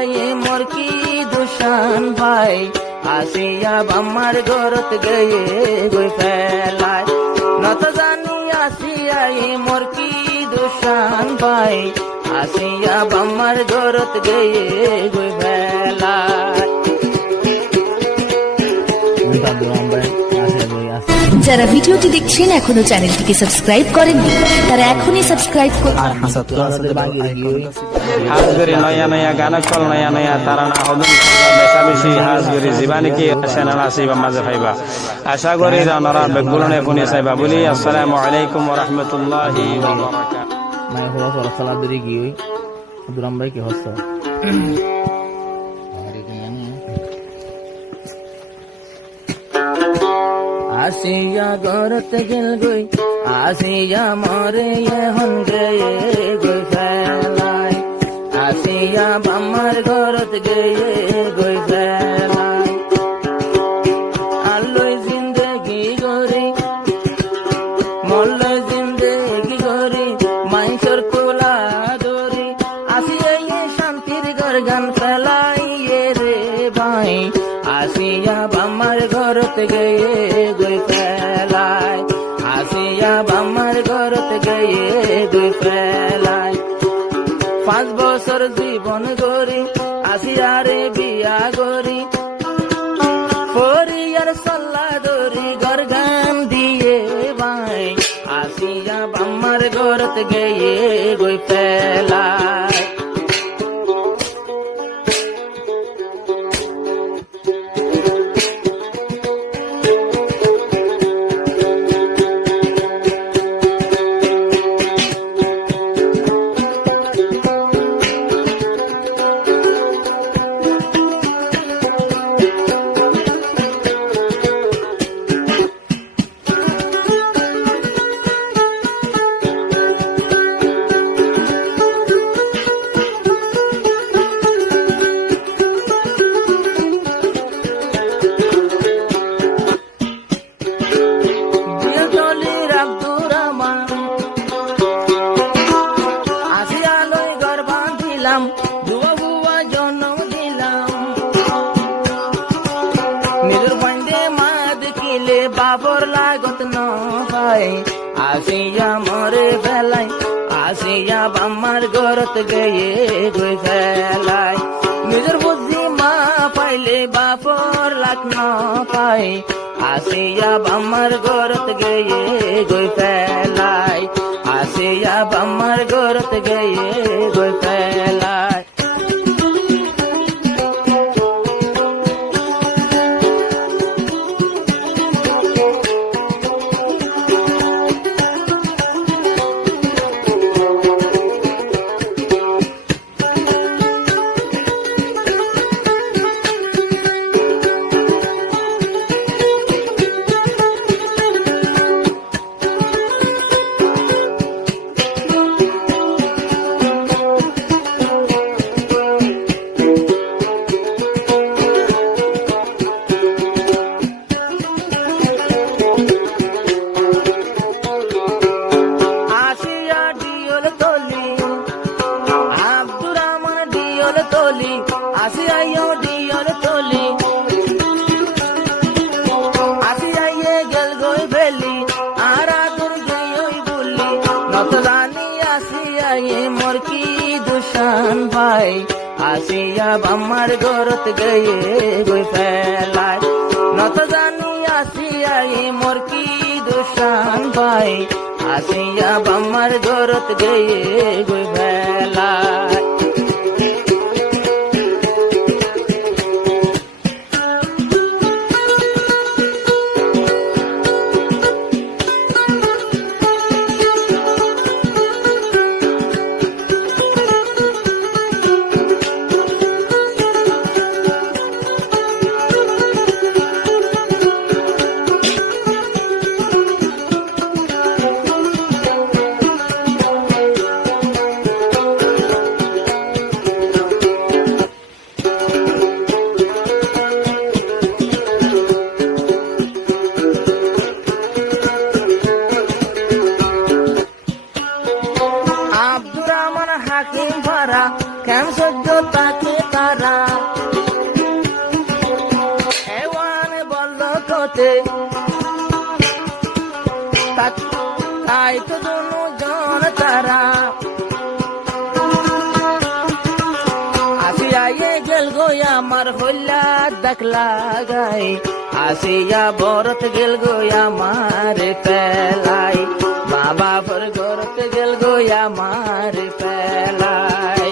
আসিয়ায়ে মোর কি দুশান ভাই আসিয়া বাম্মার ঘরত গয়ে গই ফেলায় নত জানি আসিয়ায়ে মোর কি দুশান ভাই আসিয়া বাম্মার ঘরত গয়ে গই ফেলায়। যারা ভিডিওটি দেখছেন এখনো চ্যানেলটিকে সাবস্ক্রাইব করেননি তারা এখনই সাবস্ক্রাইব করুন। হাজগরি নয়া নয়া গানকল নয়া নয়া তারানা হদুন বেশা বেশি হাজগরি জীবানী কি চ্যানেল আসিবা মাঝে ফাইবা আশা করি রানারা বেগুলনে কোনি সাইবা বলি আসসালামু আলাইকুম ওয়া রাহমাতুল্লাহি ওয়া বারাকাতুহু। মাই হওয়া সরা সালা দরি গিয়ে দুরাম ভাই কি হচ্ছে আসিয়া ঘরত গেল গই আসিয়া মরে এখন গয়ে গই ফেলায় আসিয়া বাম্মার ঘরত গয়ে গই ফেলায় আল্লই জিন্দেগি গরি মল্লই জিন্দেগি গরি মাইসর কোলা দরি আসিয়া শান্তির ঘর গান ফেলাইয়ে রে ভাই আসিয়া বাম্মার ঘরত গয়ে গই ফেলায় আসিয়া বাম্মার ঘরত গয়ে গই ফেলায় 5 বছর জীবন গরি আসিয়া রে বিয়া গরি পরিয়ার সল্লা দরি ঘর গান দিয়ে ভাই আসিয়া বাম্মার ঘরত গয়ে গই ফেলায়। বাবর লাগত ন ভাই আসিয়া মরে ফেলাই আসিয়া বাম্মার ঘরত গয়ে গই ফেলাই নিজের বুদ্ধি মা পাইলে বাপর লাগ ন পাই আসিয়া বাম্মার ঘরত গয়ে গই ফেলাই আসিয়া বাম্মার ঘরত গয়ে গই ফেলাই। মোর কি দুশান ভাই আসিয়া বাম্মার ঘরত গয়ে গই ফেলায় নত জানি আসিয়া মোর কি দুশান ভাই আসিয়া বাম্মার ঘরত গয়ে গই ফেলায়। হাকিম ভাড়া কেন সহ্য তাকে তারা এওয়ান বলল কোতে তাই তো দুজন তারা আসিয়া গেল গোয়া আমার হইলা দেখলা গাই আসিয়া বরত গেল গোয়া মার পেলাই মা বাবার ঘরত গেল গোয়া মার পেলাই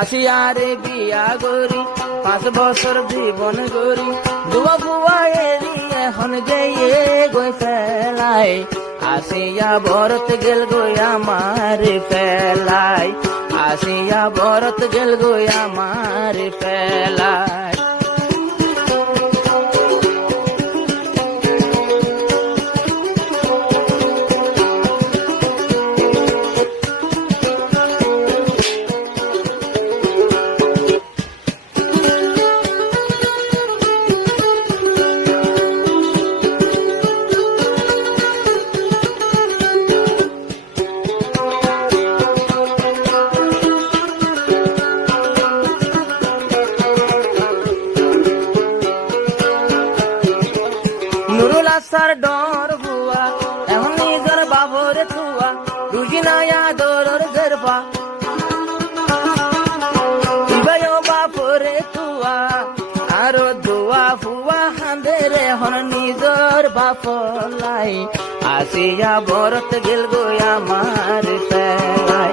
আসিয়া রে বিয়া গরি 5 বছর জীবন গরি দুয়া বুয়া এরি এখন গিয়ে গই পেলাই আসিয়া বরত গেল গোয়া মার পেলাই আসিয়া বরত গেল গোয়া মার পেলাই নুরুল আসার ডর বুয়া এখন নিজের বাবরে থুয়া রুজি নায়া দরর গরবা ইবায়ো বাপরে থুয়া আরো দুয়া ফুয়া হাঁদেরে হন নিজের বাপলাই আসিয়া বরত গেল গোয়া মার পেলাই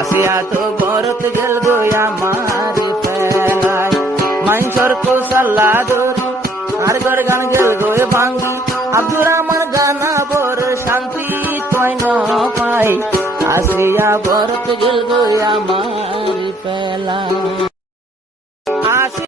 আসিয়া তো বরত গেল গোয়া মার পেলাই মাইনসর কোসাল্লা দরি আর গর গান গেল গোয়ে ভাঙ্গি আব্দুর রহমান গানা বর শান্তি তোয় ন পাই আসিয়া বরত গেল গোয়া মার পেলা।